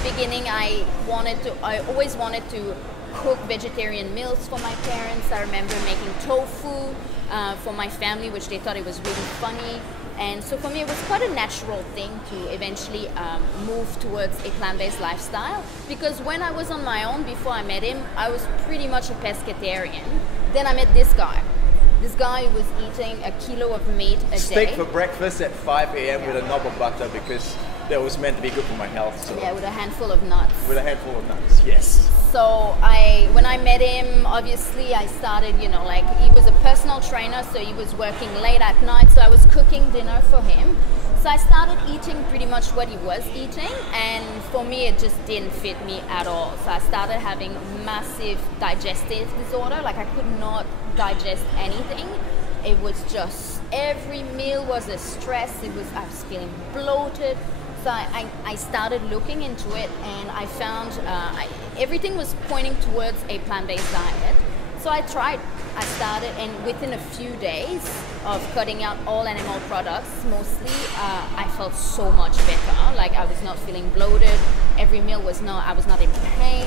beginning, I always wanted to cook vegetarian meals for my parents. I remember making tofu for my family, which they thought it was really funny. And so for me, it was quite a natural thing to eventually move towards a plant-based lifestyle. Because when I was on my own, before I met him, I was pretty much a pescatarian. Then I met this guy. This guy was eating 1 kilo of meat a day. Steak for breakfast at 5 a.m. with a knob of butter because that was meant to be good for my health. So. Yeah, with a handful of nuts. With a handful of nuts, yes. So when I met him, obviously I started, like he was a personal trainer, so he was working late at night, so I was cooking dinner for him. So I started eating pretty much what he was eating, and for me it just didn't fit me at all. So I started having massive digestive disorder, like I could not digest anything. It was just, every meal was a stress. I was feeling bloated. So I started looking into it, and I found everything was pointing towards a plant-based diet. So I tried. I started, and within a few days of cutting out all animal products, mostly, I felt so much better. Like I was not feeling bloated. Every meal I was not in pain.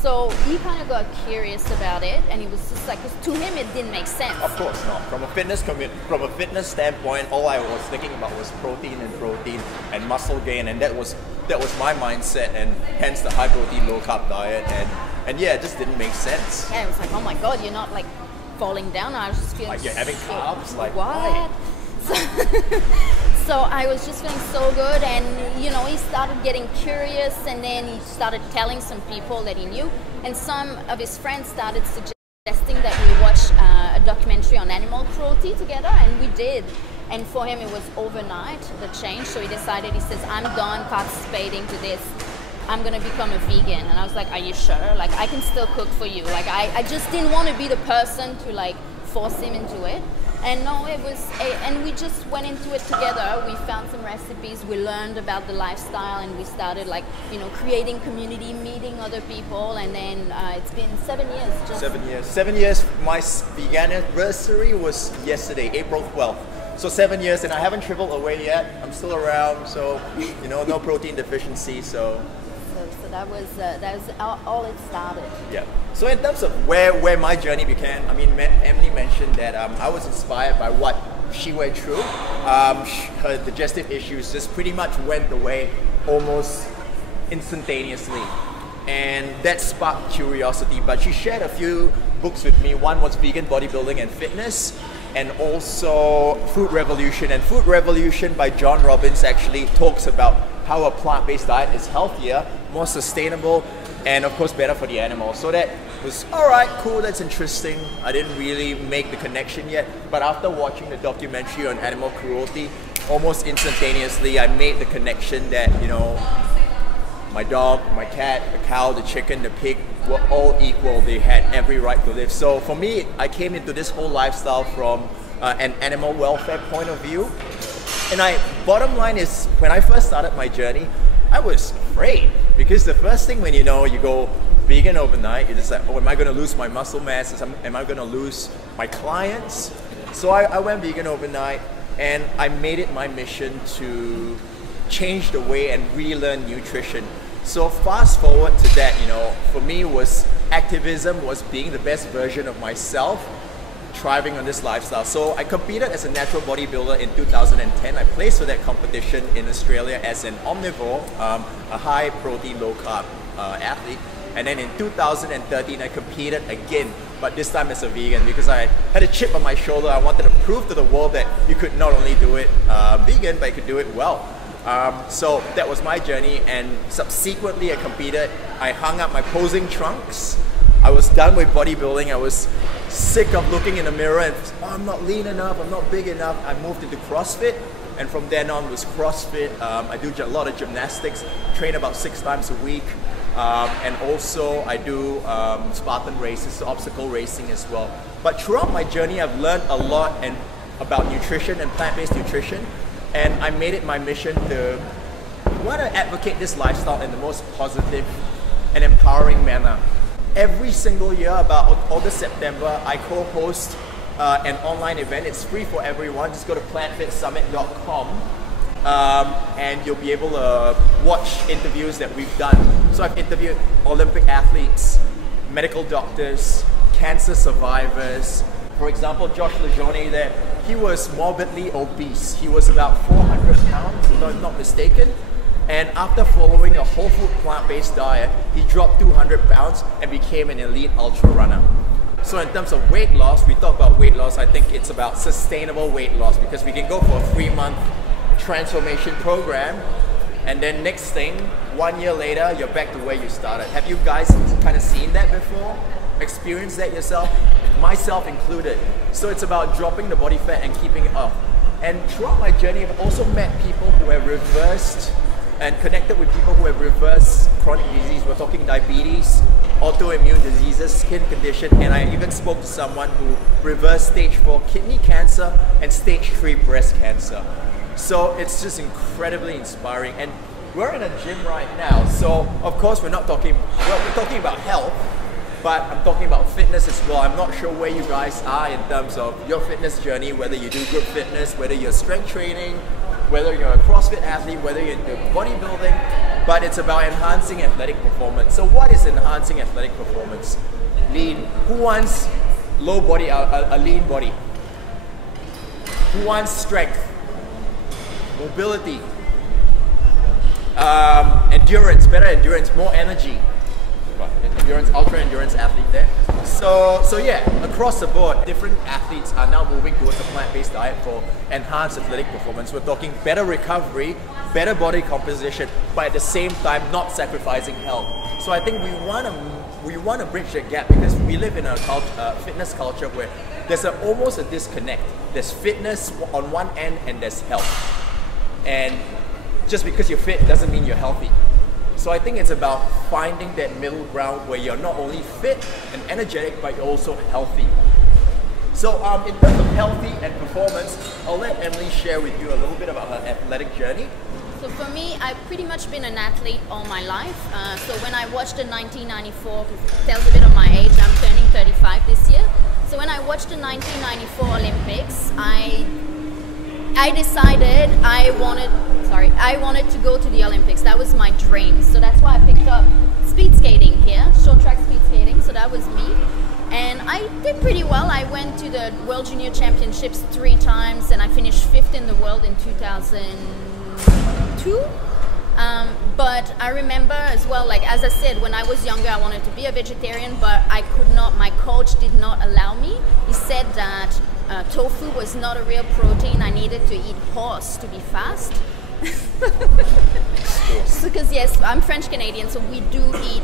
So he kind of got curious about it, and he was just like, 'cause to him it didn't make sense. Of course not. From a fitness standpoint, all I was thinking about was protein and muscle gain, and that was my mindset, and hence the high protein, low carb diet, and yeah, it just didn't make sense. Yeah, it was like, oh my god, you're not like falling down. I was just feeling like you're having carbs, like what? So I was just feeling so good, and he started getting curious, and then he started telling some people that he knew, and some of his friends started suggesting that we watch a documentary on animal cruelty together, and we did. And for him it was overnight, the change. So he decided, he says, I'm done participating to this. I'm gonna become a vegan. And I was like, are you sure? Like, I can still cook for you. Like, I just didn't want to be the person to like force him into it. And no, and we just went into it together. We found some recipes, we learned about the lifestyle, and we started like, creating community, meeting other people, and then it's been 7 years. 7 years. My vegan anniversary was yesterday, April 12th. So 7 years, and I haven't shriveled away yet. I'm still around, so no protein deficiency. So that was all it started. Yeah. So in terms of where my journey began, I mean, Emily mentioned that I was inspired by what she went through. Her digestive issues just pretty much went away almost instantaneously, and that sparked curiosity. But she shared a few books with me. One was Vegan Bodybuilding and Fitness, and also Food Revolution. And Food Revolution by John Robbins actually talks about how a plant-based diet is healthier, more sustainable, and of course better for the animals. So that was, alright, cool, that's interesting. I didn't really make the connection yet, but after watching the documentary on animal cruelty, almost instantaneously I made the connection that, my dog, my cat, the cow, the chicken, the pig were all equal. They had every right to live. So for me, I came into this whole lifestyle from an animal welfare point of view. And bottom line is, when I first started my journey, I was afraid, because the first thing when you go vegan overnight, you're just like, oh, am I going to lose my muscle mass? Am I going to lose my clients? So I went vegan overnight, and I made it my mission to change the way and relearn nutrition. So fast forward to that, for me was activism, was being the best version of myself, thriving on this lifestyle. So I competed as a natural bodybuilder in 2010. I placed for that competition in Australia as an omnivore, a high protein, low carb athlete. And then in 2013, I competed again, but this time as a vegan, because I had a chip on my shoulder. I wanted to prove to the world that you could not only do it vegan, but you could do it well. So that was my journey, and subsequently I competed. I hung up my posing trunks. I was done with bodybuilding. I was sick of looking in the mirror and, I'm not lean enough, I'm not big enough. I moved into CrossFit, and from then on was CrossFit. I do a lot of gymnastics, train about 6 times a week, and also I do Spartan races, so obstacle racing as well. But throughout my journey, I've learned a lot about nutrition and plant-based nutrition, and I made it my mission to want to advocate this lifestyle in the most positive and empowering manner. Every single year, about August, September, I co-host an online event. It's free for everyone. Just go to plantfitsummit.com, and you'll be able to watch interviews that we've done. So I've interviewed Olympic athletes, medical doctors, cancer survivors. For example, Josh Lejeune there, he was morbidly obese. He was about 400 pounds, if I'm not mistaken. And after following a whole food plant-based diet, he dropped 200 pounds and became an elite ultra runner. So in terms of weight loss, we talk about weight loss, I think it's about sustainable weight loss, because we can go for a 3-month transformation program, and then next thing, 1 year later, you're back to where you started. Have you guys kind of seen that before? Experienced that yourself? Myself included. So it's about dropping the body fat and keeping it off. And throughout my journey, I've also met people who have reversed and connected with people who have reversed chronic disease. We're talking diabetes, autoimmune diseases, skin condition, and I even spoke to someone who reversed stage 4 kidney cancer and stage 3 breast cancer. So it's just incredibly inspiring. And we're in a gym right now, so of course we're talking about health, but I'm talking about fitness as well. I'm not sure where you guys are in terms of your fitness journey, whether you do group fitness, whether you're strength training, whether you're a CrossFit athlete, whether you're into bodybuilding, but it's about enhancing athletic performance. So what is enhancing athletic performance? Lean. Who wants low body, a lean body? Who wants strength? Mobility. Endurance, better endurance, more energy. Endurance, ultra endurance athlete there. So yeah, across the board, different athletes are now moving towards a plant-based diet for enhanced athletic performance. We're talking better recovery, better body composition, but at the same time not sacrificing health. So I think we want to bridge that gap, because we live in a fitness culture where there's almost a disconnect. There's fitness on one end and there's health. And just because you're fit doesn't mean you're healthy. So I think it's about finding that middle ground where you're not only fit and energetic, but you're also healthy. So in terms of healthy and performance, I'll let Emily share with you a little bit about her athletic journey. So for me, I've pretty much been an athlete all my life. So when I watched the 1994, it tells a bit of my age, I'm turning 35 this year. So when I watched the 1994 Olympics, I decided I wanted to go to the Olympics. That was my dream. So that's why I picked up speed skating here, short track speed skating. So that was me. And I did pretty well. I went to the World Junior Championships 3 times and I finished 5th in the world in 2002. But I remember as well, like as I said, when I was younger, I wanted to be a vegetarian, but I could not, my coach did not allow me. He said that tofu was not a real protein. I needed to eat horse to be fast. Because yes, I'm French Canadian, so we do eat,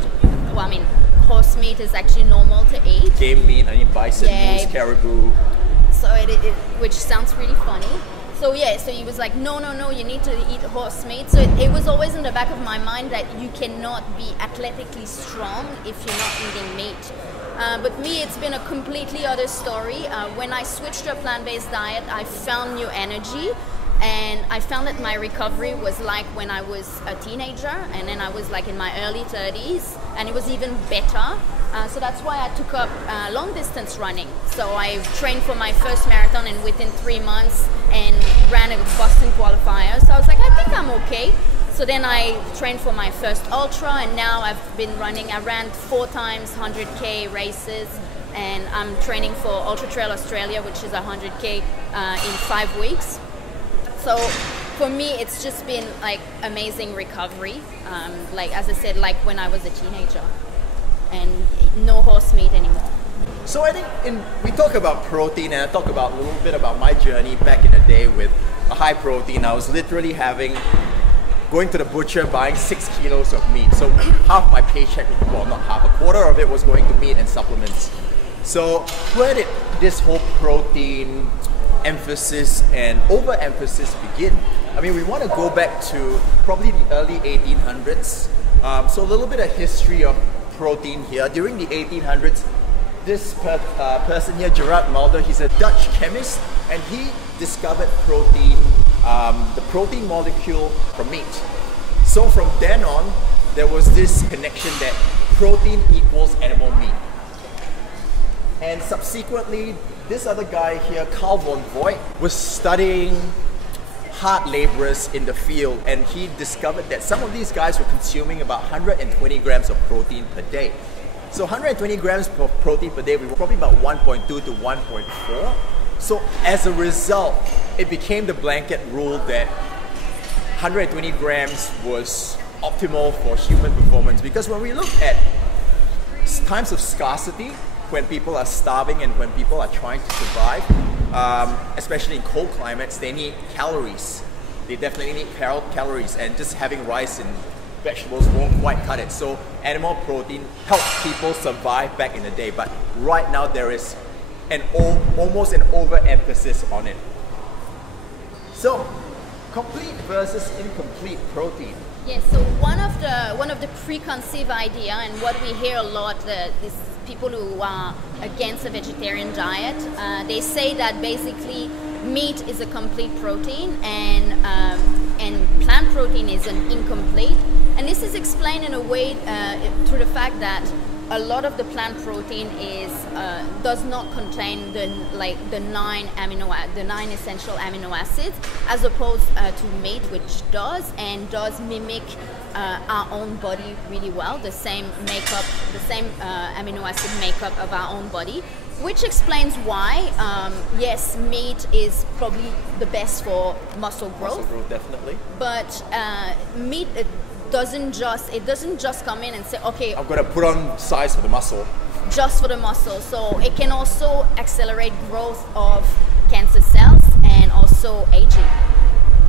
well, I mean, horse meat is actually normal to eat. Game meat, I mean bison, moose, caribou. So which sounds really funny. So yeah, so he was like, no, you need to eat horse meat. So it was always in the back of my mind that you cannot be athletically strong if you're not eating meat. But me, it's been a completely other story. When I switched to a plant-based diet, I found new energy. And I found that my recovery was like when I was a teenager, and then I was like in my early 30s, and it was even better. So that's why I took up long distance running. So I trained for my first marathon, and within 3 months, and ran a Boston qualifier. So I was like, I think I'm okay. So then I trained for my first ultra, and now I've been running. I ran 4 times 100K races, and I'm training for Ultra Trail Australia, which is 100K in 5 weeks. So for me, it's just been like amazing recovery. Like as I said, like when I was a teenager, and no horse meat anymore. So I think we talk about protein, and I talk about a little bit about my journey back in the day with a high protein. I was literally going to the butcher, buying 6 kilos of meat. So half my paycheck, well not half, a quarter of it was going to meat and supplements. So where did this whole protein emphasis and overemphasis begin? I mean, we want to go back to probably the early 1800s. So a little bit of history of protein here. During the 1800s, this person here, Gerard Mulder, he's a Dutch chemist, and he discovered protein, the protein molecule from meat. So from then on, there was this connection that protein equals animal meat. And subsequently, this other guy here, Carl von Voigt, was studying hard laborers in the field, and he discovered that some of these guys were consuming about 120 grams of protein per day. So 120 grams of protein per day, we were probably about 1.2 to 1.4. So as a result, it became the blanket rule that 120 grams was optimal for human performance, because when we look at times of scarcity, when people are starving and when people are trying to survive, especially in cold climates, they need calories. They definitely need calories, and just having rice and vegetables won't quite cut it. So animal protein helped people survive back in the day, but right now there is almost an overemphasis on it. So complete versus incomplete protein. Yes, so one of the preconceived idea, and what we hear a lot, these people who are against a vegetarian diet, they say that basically meat is a complete protein and plant protein is an incomplete. And this is explained in a way through the fact that a lot of the plant protein does not contain the 9 essential amino acids, as opposed to meat, which does, and does mimic our own body really well, the same makeup, the same amino acid makeup of our own body, which explains why yes, meat is probably the best for muscle growth. Muscle growth, definitely. But meat, it doesn't just come in and say, okay, I'm gonna put on size for the muscle. Just for the muscle. So it can also accelerate growth of cancer cells and also aging.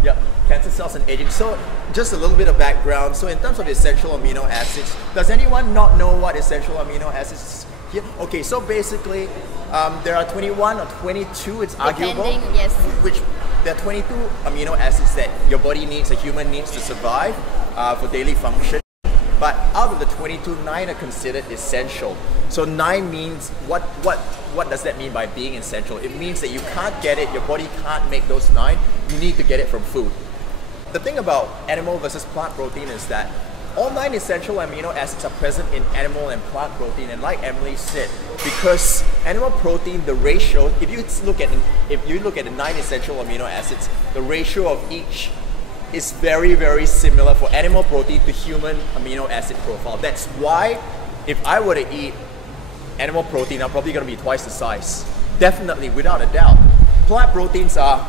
Yep, cancer cells and aging. So just a little bit of background. So in terms of essential amino acids, does anyone not know what essential amino acids here? Okay, so basically there are 21 or 22, it's arguable. Yes. Which there are 22 amino acids that your body needs, a human needs to survive for daily function. But out of the 22, 9 are considered essential. So 9 means, what does that mean by being essential? It means that you can't get it, your body can't make those 9, you need to get it from food. The thing about animal versus plant protein is that all 9 essential amino acids are present in animal and plant protein, and like Emily said, because animal protein, the ratio, if you look at the 9 essential amino acids, the ratio of each is very, very similar for animal protein to human amino acid profile. That's why if I were to eat animal protein, I'm probably going to be twice the size. Definitely, without a doubt. Plant proteins are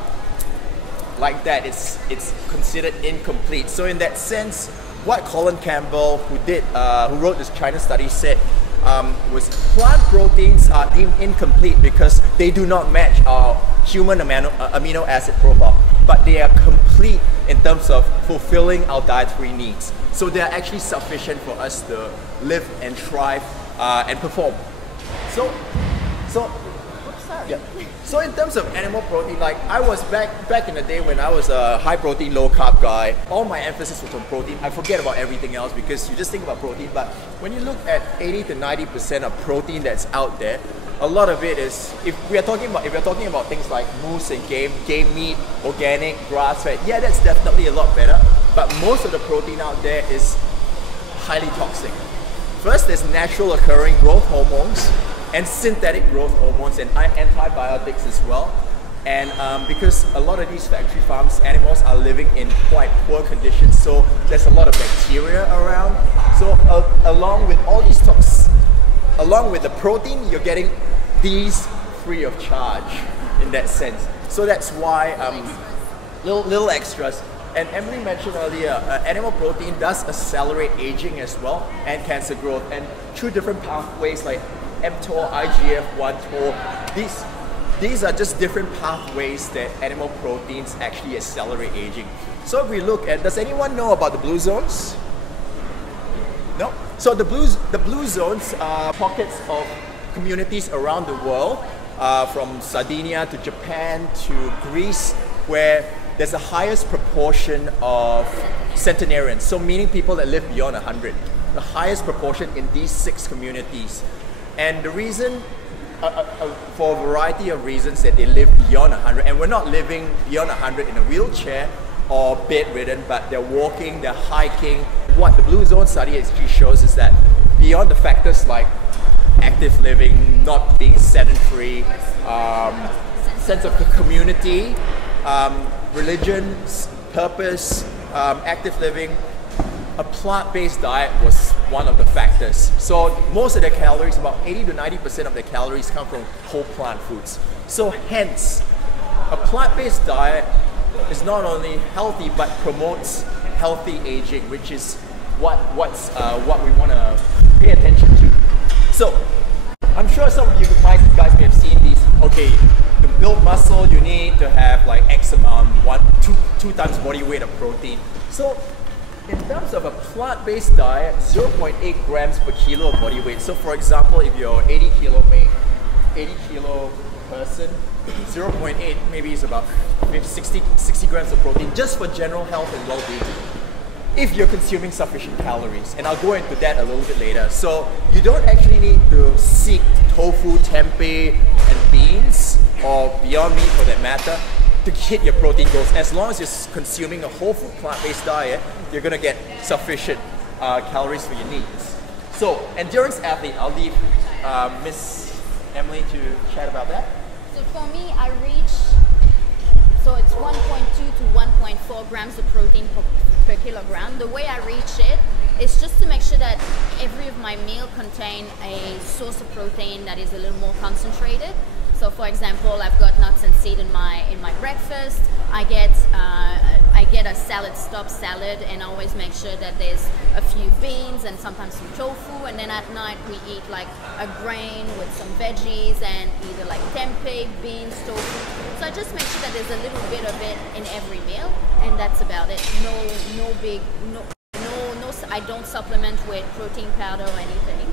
like that. It's considered incomplete. So in that sense, what Colin Campbell, who wrote this China study, said was plant proteins are deemed incomplete because they do not match our human amino acid profile, but they are complete in terms of fulfilling our dietary needs. So they are actually sufficient for us to live and thrive and perform. Yeah. So in terms of animal protein, like I was back in the day when I was a high protein, low carb guy, all my emphasis was on protein. I forget about everything else because you just think about protein. But when you look at 80 to 90% of protein that's out there, a lot of it is, if we're talking about things like moose and game meat, organic, grass-fed, yeah, that's definitely a lot better. But most of the protein out there is highly toxic. First, there's natural occurring growth hormones and synthetic growth hormones and antibiotics as well. And because a lot of these factory farms animals are living in quite poor conditions, so there's a lot of bacteria around. So along with all these along with the protein, you're getting these free of charge in that sense. So that's why little extras. And Emily mentioned earlier, animal protein does accelerate aging as well and cancer growth, and through different pathways like mTOR, IGF-1, TOR. These are just different pathways that animal proteins actually accelerate aging. So if we look at, does anyone know about the blue zones? No? So the blue zones are pockets of communities around the world, from Sardinia to Japan to Greece, where there's the highest proportion of centenarians, so meaning people that live beyond 100. The highest proportion in these 6 communities. And the reason, for a variety of reasons, that they live beyond 100, and we're not living beyond 100 in a wheelchair or bedridden, but they're walking, they're hiking. What the Blue Zone study actually shows is that beyond the factors like active living, not being sedentary, sense of the community, religion, purpose, active living, a plant-based diet was one of the factors. So most of the calories, about 80 to 90% of the calories come from whole plant foods. So hence, a plant-based diet is not only healthy but promotes healthy aging, which is what we want to pay attention to. So I'm sure some of you guys may have seen these. Okay, to build muscle, you need to have like X amount, two times body weight of protein. So in terms of a plant-based diet, 0.8 grams per kilo of body weight. So for example, if you're 80 kilo person, 0.8 maybe is about 60 grams of protein just for general health and well-being, if you're consuming sufficient calories. And I'll go into that a little bit later. So you don't actually need to seek tofu, tempeh, and beans, or Beyond Meat for that matter, to hit your protein goals. As long as you're consuming a whole food plant-based diet, you're gonna get sufficient calories for your needs. So, endurance athlete, I'll leave Miss Emily to chat about that. So for me, I reach, so it's 1.2 to 1.4 grams of protein per kilogram. The way I reach it is just to make sure that every of my meal contain a source of protein that is a little more concentrated. So for example, I've got nuts and seeds in my breakfast. I get a salad stop salad, and I always make sure that there's a few beans and sometimes some tofu. And then at night we eat like a grain with some veggies and either like tempeh, beans, tofu. So I just make sure that there's a little bit of it in every meal, and that's about it. I don't supplement with protein powder or anything.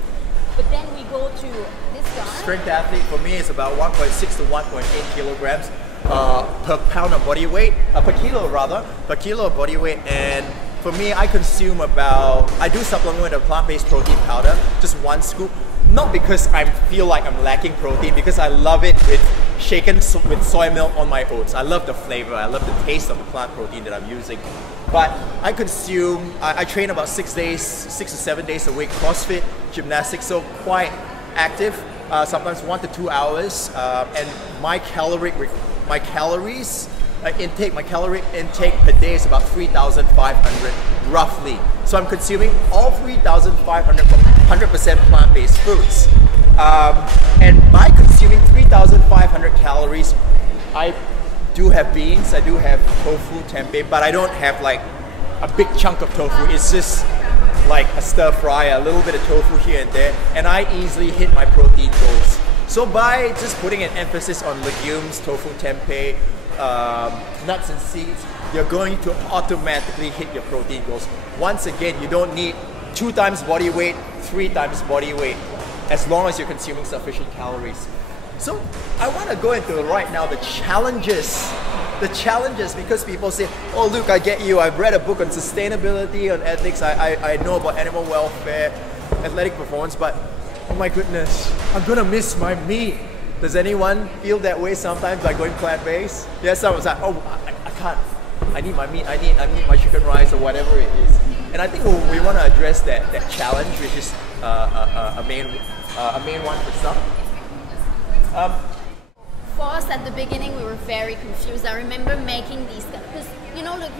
But then we go to this guy. Strength athlete for me is about 1.6 to 1.8 kilograms per pound of body weight, per kilo of body weight. And for me, I consume I do supplement with a plant-based protein powder, just 1 scoop. Not because I feel like I'm lacking protein, because I love it shaken with soy milk on my oats. I love the flavor, I love the taste of the plant protein that I'm using. But I train about 6 to 7 days a week, CrossFit, gymnastics, so quite active, sometimes 1 to 2 hours. And my calorie intake per day is about 3,500 roughly. So I'm consuming all 3,500 from 100% plant-based foods. And by consuming 3,500 calories, I do have beans, I do have tofu, tempeh, but I don't have like a big chunk of tofu. It's just like a stir fry, a little bit of tofu here and there, and I easily hit my protein goals. So by just putting an emphasis on legumes, tofu, tempeh, nuts and seeds, you're going to automatically hit your protein goals. Once again, you don't need 2 times body weight, 3 times body weight, as long as you're consuming sufficient calories. So I want to go into right now the challenges, because people say, oh Luke, I get you, I've read a book on sustainability, on ethics, I know about animal welfare, athletic performance, but oh my goodness, I'm gonna miss my meat. Does anyone feel that way sometimes by going plant-based? Yes, someone's like, oh, I can't, I need my meat, I need my chicken rice or whatever it is. And I think we want to address that challenge, which is a main one for some. For us at the beginning, we were very confused. I remember making these, because look,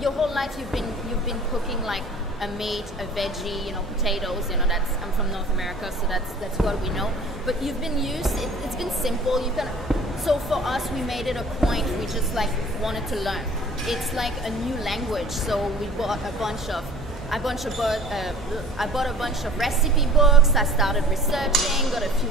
your whole life you've been cooking like a meat, a veggie, potatoes. I'm from North America, so that's what we know. But you've been used. It's been simple. So for us, we made it a point. We just like wanted to learn. It's like a new language. So we bought I bought a bunch of recipe books. I started researching, got a few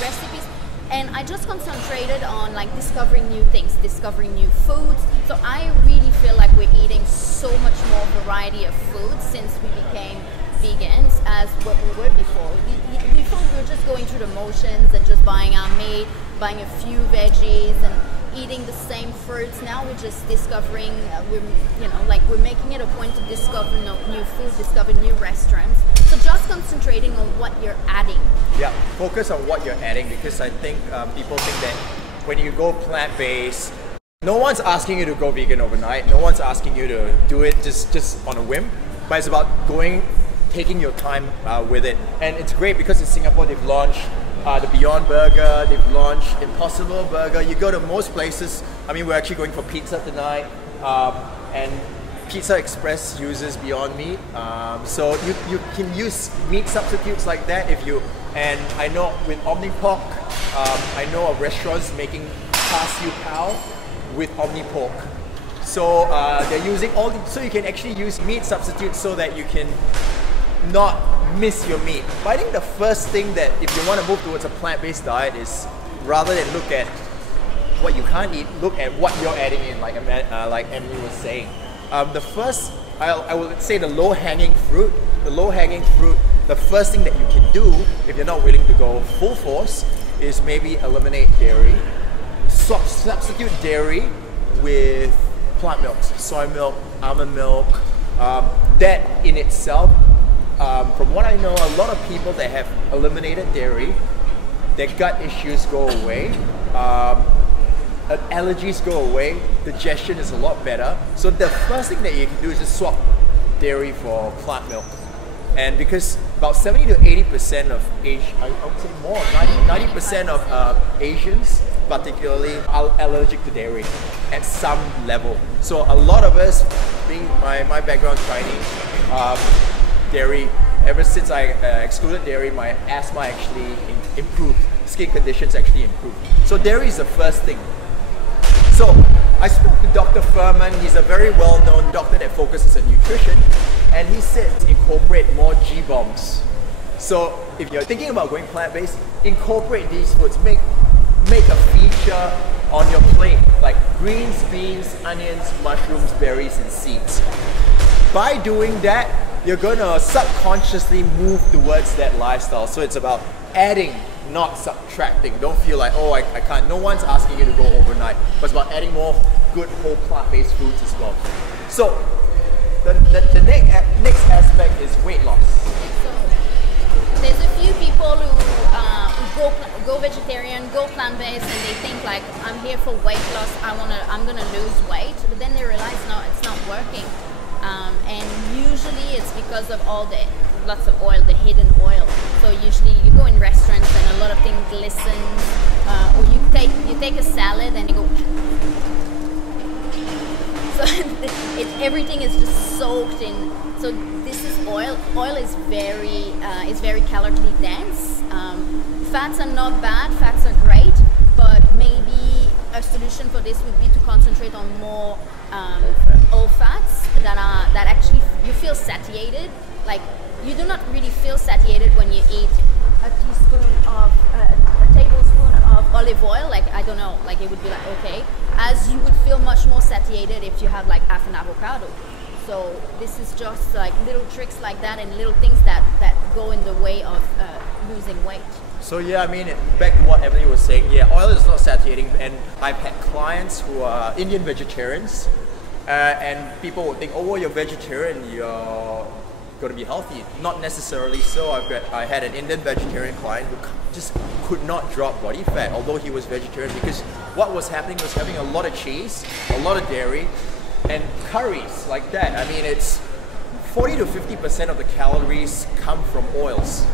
recipes, and I just concentrated on like discovering new things, discovering new foods. So I really feel like we're eating so much more variety of food since we became vegans as what we were before. Before we were just going through the motions and just buying our meat, buying a few veggies and eating the same fruits. Now we're just discovering, we're making it a point to discover new food, discover new restaurants. So just concentrating on what you're adding. Yeah, focus on what you're adding, because I think people think that when you go plant-based, no one's asking you to go vegan overnight. No one's asking you to do it just on a whim. But it's about taking your time with it. And it's great because in Singapore they've launched the Beyond Burger, they've launched Impossible Burger. You go to most places, I mean, we're actually going for pizza tonight, and Pizza Express uses Beyond Meat. So you can use meat substitutes like that if you, and I know with Omnipork, I know of restaurants making char siu cow with Omnipork. So they're using all the, so you can actually use meat substitutes so that you can not miss your meat. But I think the first thing that if you want to move towards a plant-based diet is, rather than look at what you can't eat, look at what you're adding in, like Emily was saying. The first, I would say the low-hanging fruit, the first thing that you can do if you're not willing to go full force is maybe eliminate dairy. Substitute dairy with plant milks, soy milk, almond milk. That in itself, from what I know, a lot of people that have eliminated dairy, their gut issues go away. Allergies go away, digestion is a lot better. So the first thing that you can do is just swap dairy for plant milk. And because about 70 to 80% of I would say more, 90% of Asians particularly are allergic to dairy at some level. So a lot of us, being my background Chinese, dairy, ever since I excluded dairy, my asthma actually improved, skin conditions actually improved. So dairy is the first thing. So I spoke to Dr. Furman. He's a very well-known doctor that focuses on nutrition, and he said incorporate more G-bombs. So if you're thinking about going plant-based, incorporate these foods. Make a feature on your plate, like greens, beans, onions, mushrooms, berries, and seeds. By doing that, you're gonna subconsciously move towards that lifestyle. So it's about adding, not subtracting. Don't feel like, oh, I can't. No one's asking you to go overnight. But it's about adding more good whole plant-based foods as well. So the next aspect is weight loss. So there's a few people who go vegetarian, go plant-based, and they think like, I'm here for weight loss. I'm gonna lose weight, but then they realize no, it's not working. And usually it's because of lots of oil, the hidden oil. So usually you go in restaurants and a lot of things glisten, or you take a salad and you go. So everything is just soaked in. So this is oil. Oil is very calorically dense. Fats are not bad. Fats are great, but maybe a solution for this would be to concentrate on more all fats that actually you feel satiated. Like you do not really feel satiated when you eat a tablespoon of olive oil. Like I don't know, like it would be like okay, as you would feel much more satiated if you have like half an avocado. So this is just like little tricks like that and little things that go in the way of losing weight. So yeah, I mean, back to what Emily was saying, yeah, oil is not satiating, and I've had clients who are Indian vegetarians, and people would think, oh, well, you're vegetarian, you're going to be healthy. Not necessarily so. I had an Indian vegetarian client who just could not drop body fat, although he was vegetarian, because what was happening was having a lot of cheese, a lot of dairy, and curries like that. I mean, it's 40 to 50% of the calories come from oils.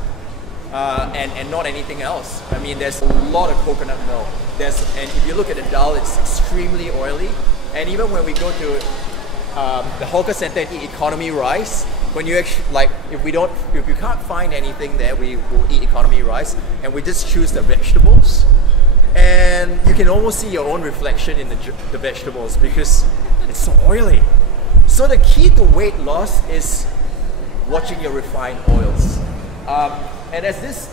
And not anything else. I mean, there's a lot of coconut milk. And if you look at the dal, it's extremely oily. And even when we go to the hawker center and eat economy rice, when you actually if you can't find anything there, we will eat economy rice, and we just choose the vegetables. And you can almost see your own reflection in the vegetables because it's so oily. So the key to weight loss is watching your refined oils. And as this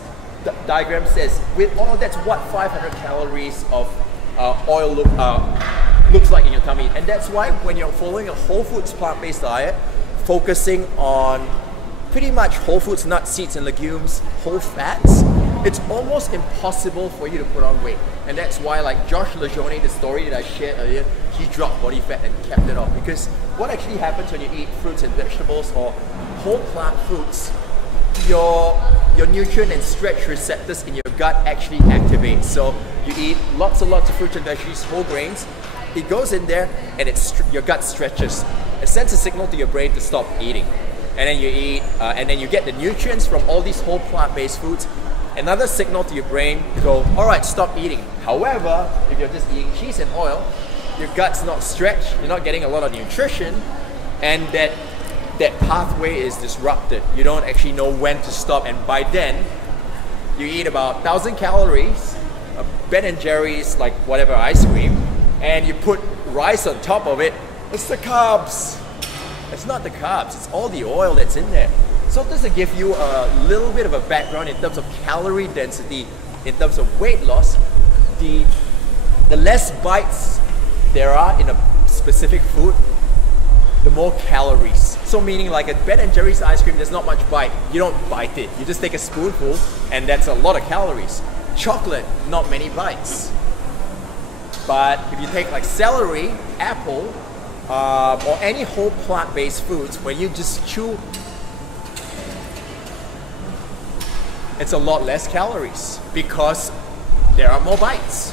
diagram says, with all that's what 500 calories of oil looks like in your tummy. And that's why when you're following a whole foods plant-based diet, focusing on pretty much whole foods, nuts, seeds and legumes, whole fats, it's almost impossible for you to put on weight. And that's why, like Josh Lejeune, the story that I shared earlier, he dropped body fat and kept it off. Because what actually happens when you eat fruits and vegetables or whole plant foods, your nutrient and stretch receptors in your gut actually activate. So you eat lots and lots of fruits and veggies, whole grains, it goes in there and your gut stretches. It sends a signal to your brain to stop eating. And then you eat, and then you get the nutrients from all these whole plant-based foods. Another signal to your brain to go, all right, stop eating. However, if you're just eating cheese and oil, your gut's not stretched, you're not getting a lot of nutrition, and that pathway is disrupted. You don't actually know when to stop, and by then, you eat about 1,000 calories, Ben & Jerry's, like whatever ice cream, and you put rice on top of it. It's the carbs. It's not the carbs, it's all the oil that's in there. So just to give you a little bit of a background in terms of calorie density, in terms of weight loss, the less bites there are in a specific food, the more calories. So meaning like a Ben & Jerry's ice cream, there's not much bite. You don't bite it. You just take a spoonful and that's a lot of calories. Chocolate, not many bites. But if you take like celery, apple, or any whole plant-based foods, when you just chew, it's a lot less calories because there are more bites.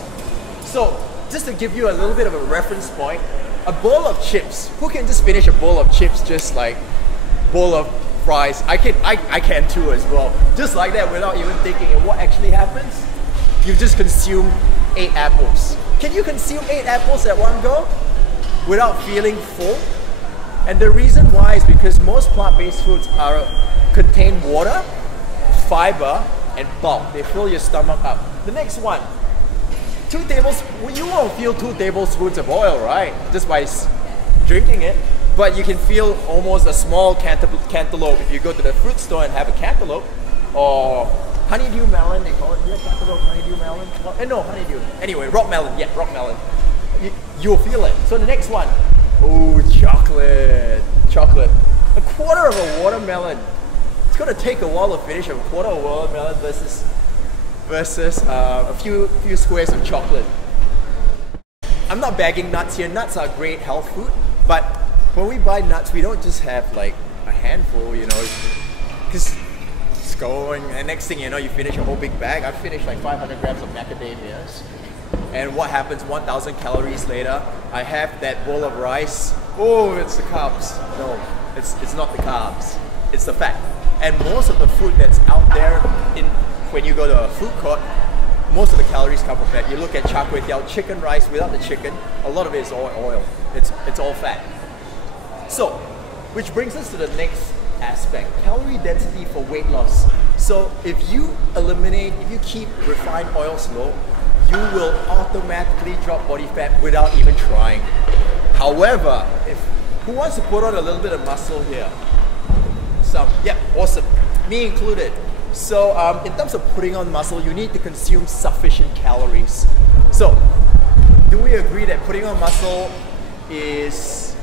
So just to give you a little bit of a reference point, a bowl of chips, who can just finish a bowl of chips just like bowl of fries? I can too as well. Just like that without even thinking. And what actually happens? You just consume 8 apples. Can you consume 8 apples at one go without feeling full? And the reason why is because most plant-based foods contain water, fiber, and bulk. They fill your stomach up. The next one, 2 tablespoons, you won't feel 2 tablespoons of oil, right? Just by drinking it. But you can feel almost a small cantaloupe if you go to the fruit store and have a cantaloupe, or honeydew melon, they call it. Yeah, cantaloupe, honeydew melon. No, honeydew. Anyway, rock melon. Yeah, rock melon. You'll feel it. So the next one, oh, chocolate. Chocolate. A quarter of a watermelon. It's gonna take a while to finish a quarter of a watermelon versus a few squares of chocolate. I'm not bagging nuts here. Nuts are great health food, but when we buy nuts, we don't just have like a handful, you know, because it's going, and next thing you know, you finish a whole big bag. I finished like 500 grams of macadamias, and what happens 1,000 calories later, I have that bowl of rice. Oh, it's the carbs. No, it's not the carbs. It's the fat. And most of the food that's out there when you go to a food court, most of the calories come from fat. You look at char kway teow, chicken rice without the chicken, a lot of it is all oil. It's all fat. So, which brings us to the next aspect, calorie density for weight loss. So if you keep refined oils low, you will automatically drop body fat without even trying. However, who wants to put on a little bit of muscle here? Yeah, awesome. Me included. So in terms of putting on muscle, you need to consume sufficient calories. So do we agree that putting on muscle is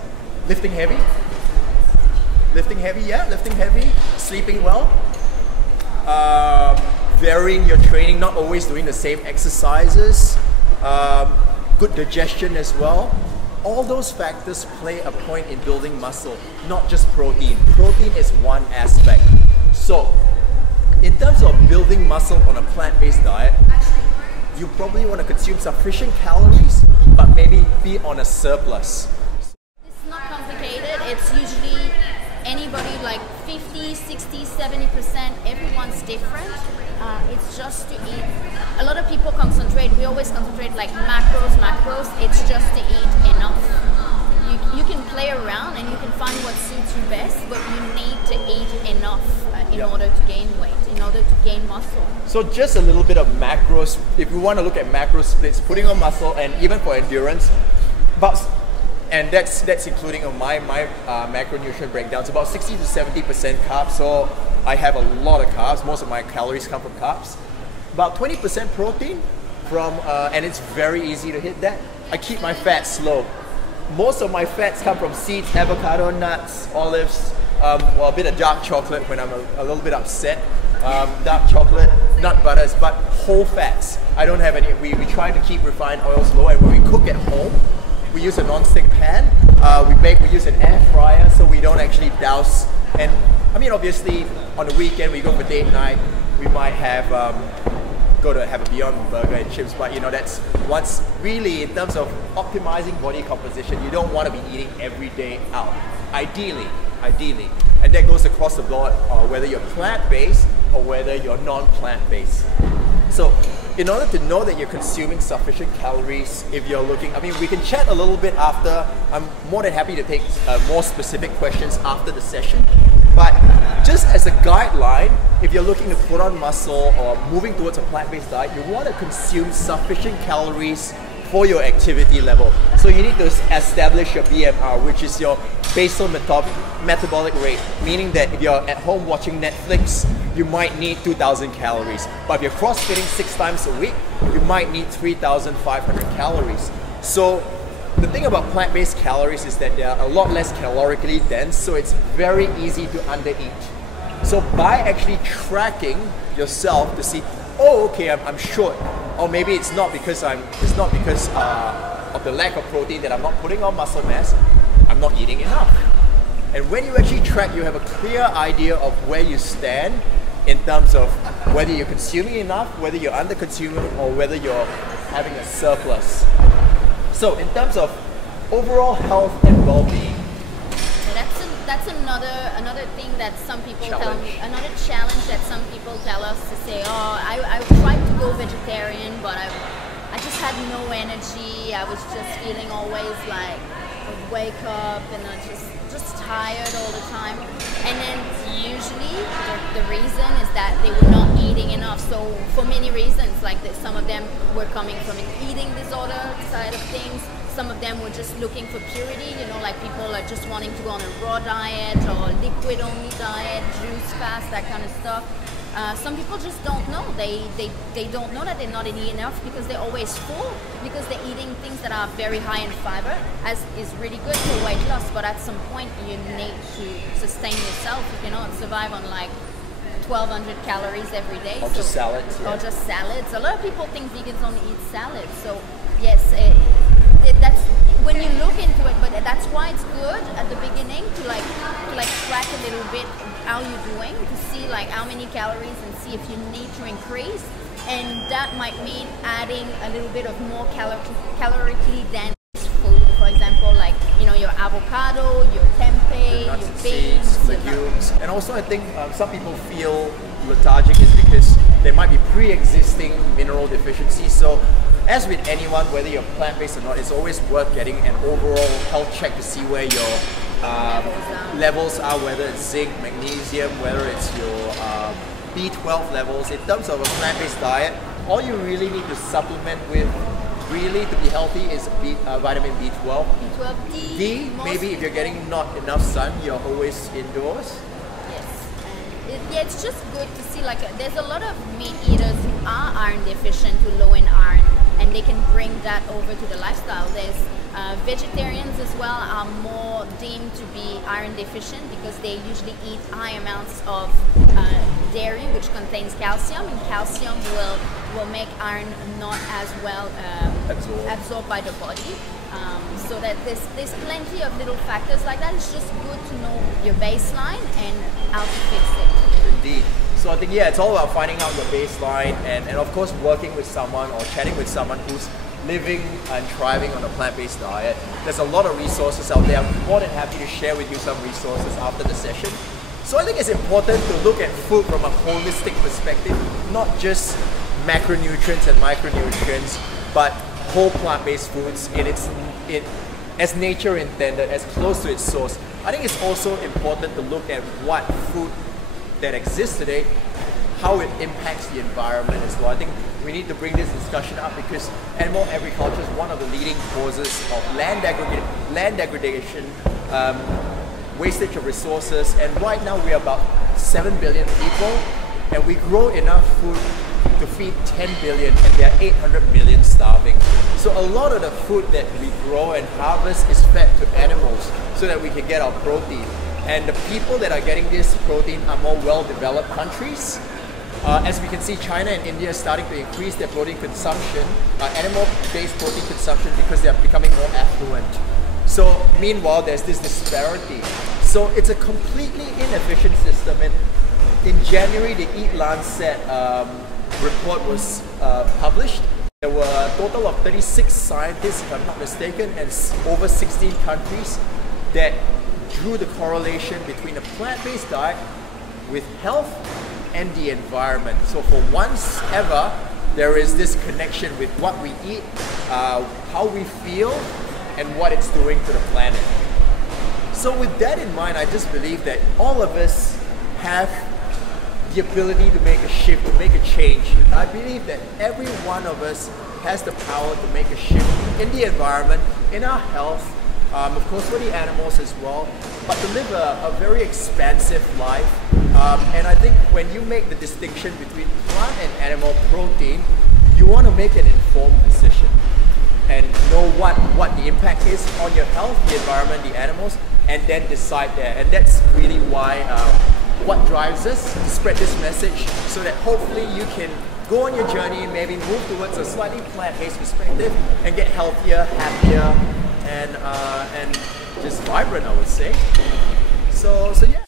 lifting heavy? Lifting heavy, yeah, lifting heavy. Sleeping well. Varying your training, not always doing the same exercises. Good digestion as well. All those factors play a point in building muscle, not just protein. Protein is one aspect. So, in terms of building muscle on a plant-based diet, you probably want to consume sufficient calories, but maybe be on a surplus. It's not complicated. It's usually anybody like 50, 60, 70%. Everyone's different. It's just to eat. A lot of people concentrate. We always concentrate like macros. It's just to eat enough. You can play around and you can find what suits you best, but you need to eat enough in order to gain weight, in order to gain muscle. So just a little bit of macros. If you want to look at macro splits, putting on muscle, and even for endurance, and that's including on my macronutrient breakdown. It's about 60 to 70% carbs. So I have a lot of carbs. Most of my calories come from carbs. About 20% protein and it's very easy to hit that. I keep my fats low. Most of my fats come from seeds, avocado, nuts, olives, a bit of dark chocolate when I'm a little bit upset. Dark chocolate, nut butters, but whole fats. I don't have any. We try to keep refined oils low, and when we cook at home, we use a non-stick pan. We use an air fryer, so we don't actually douse. And I mean, obviously, on the weekend we go for date night. We might have go to have a Beyond Burger and chips, but you know, that's what's really in terms of optimizing body composition. You don't want to be eating every day out. Ideally, and that goes across the board, whether you're plant-based or whether you're non-plant-based. So in order to know that you're consuming sufficient calories, if you're looking, I mean, we can chat a little bit after. I'm more than happy to take more specific questions after the session. But just as a guideline, if you're looking to put on muscle or moving towards a plant-based diet, you want to consume sufficient calories for your activity level. So you need to establish your BMR, which is your basal metabolic rate, meaning that if you're at home watching Netflix, you might need 2,000 calories. But if you're crossfitting 6 times a week, you might need 3,500 calories. So the thing about plant-based calories is that they are a lot less calorically dense, so it's very easy to undereat. So by actually tracking yourself to see, oh, okay, I'm short, or maybe it's not because of the lack of protein that I'm not putting on muscle mass, I'm not eating enough. And when you actually track, you have a clear idea of where you stand in terms of whether you're consuming enough, whether you're under-consuming, or whether you're having a surplus. So in terms of overall health and well-being, that's another thing that some people tell me, another challenge that some people tell us to say, oh, I tried to go vegetarian, but I just had no energy. I was just feeling always like I would wake up and I just tired all the time. And then usually the reason is that they were not eating enough. So for many reasons, like some of them were coming from an eating disorder side of things. Some of them were just looking for purity, you know, like people are just wanting to go on a raw diet or liquid only diet, juice fast, that kind of stuff. Some people just don't know. They don't know that they're not eating enough because they're always full, because they're eating things that are very high in fiber, as is really good for weight loss, but at some point you need to sustain yourself. You cannot survive on like 1,200 calories every day. Or just salads. Yeah. Or just salads. A lot of people think vegans only eat salads. So yes, that's when you look into it, but that's why it's good at the beginning to track a little bit how you're doing, to see like how many calories and see if you need to increase, and that might mean adding a little bit of more calorically dense food. For example, like, you know, your avocado, your tempeh, nuts your and beans, seeds, legumes. And also I think some people feel lethargic is because there might be pre-existing mineral deficiency. So as with anyone, whether you're plant-based or not, it's always worth getting an overall health check to see where your levels are, whether it's zinc, magnesium, whether it's your B12 levels. In terms of a plant-based diet, all you really need to supplement with really to be healthy is vitamin B12. B12, D, maybe if you're getting not enough sun, you're always indoors. Yeah, it's just good to see, like, there's a lot of meat eaters who are iron deficient, who low in iron, and they can bring that over to the lifestyle. There's vegetarians as well are more deemed to be iron deficient because they usually eat high amounts of dairy, which contains calcium, and calcium will make iron not as well absorbed by the body. So that there's plenty of little factors like that. It's just good to know your baseline and how to fix it. Indeed. So I think, yeah, it's all about finding out your baseline and of course working with someone or chatting with someone who's living and thriving on a plant-based diet. There's a lot of resources out there. I'm more than happy to share with you some resources after the session. So I think it's important to look at food from a holistic perspective, not just macronutrients and micronutrients, but whole plant-based foods as nature intended, as close to its source. I think it's also important to look at what food that exists today, how it impacts the environment as well. I think we need to bring this discussion up because animal agriculture is one of the leading causes of land degradation, wastage of resources, and right now we're about 7 billion people and we grow enough food to feed 10 billion and there are 800 million starving. So a lot of the food that we grow and harvest is fed to animals so that we can get our protein. And the people that are getting this protein are more well-developed countries. As we can see, China and India are starting to increase their protein consumption, animal-based protein consumption, because they are becoming more affluent. So meanwhile, there's this disparity. So it's a completely inefficient system. And in January, the Eat Lancet report was published. There were a total of 36 scientists, if I'm not mistaken, and over 16 countries that drew the correlation between a plant-based diet with health and the environment. So for once ever, there is this connection with what we eat, how we feel, and what it's doing to the planet. So with that in mind, I just believe that all of us have the ability to make a shift, to make a change. I believe that every one of us has the power to make a shift in the environment, in our health, of course for the animals as well, but to live a very expansive life. And I think when you make the distinction between plant and animal protein, you want to make an informed decision and know what the impact is on your health, the environment, the animals, and then decide there. And that's really why what drives us to spread this message, so that hopefully you can go on your journey, maybe move towards a slightly plant-based perspective and get healthier, happier, and just vibrant, I would say. So yeah.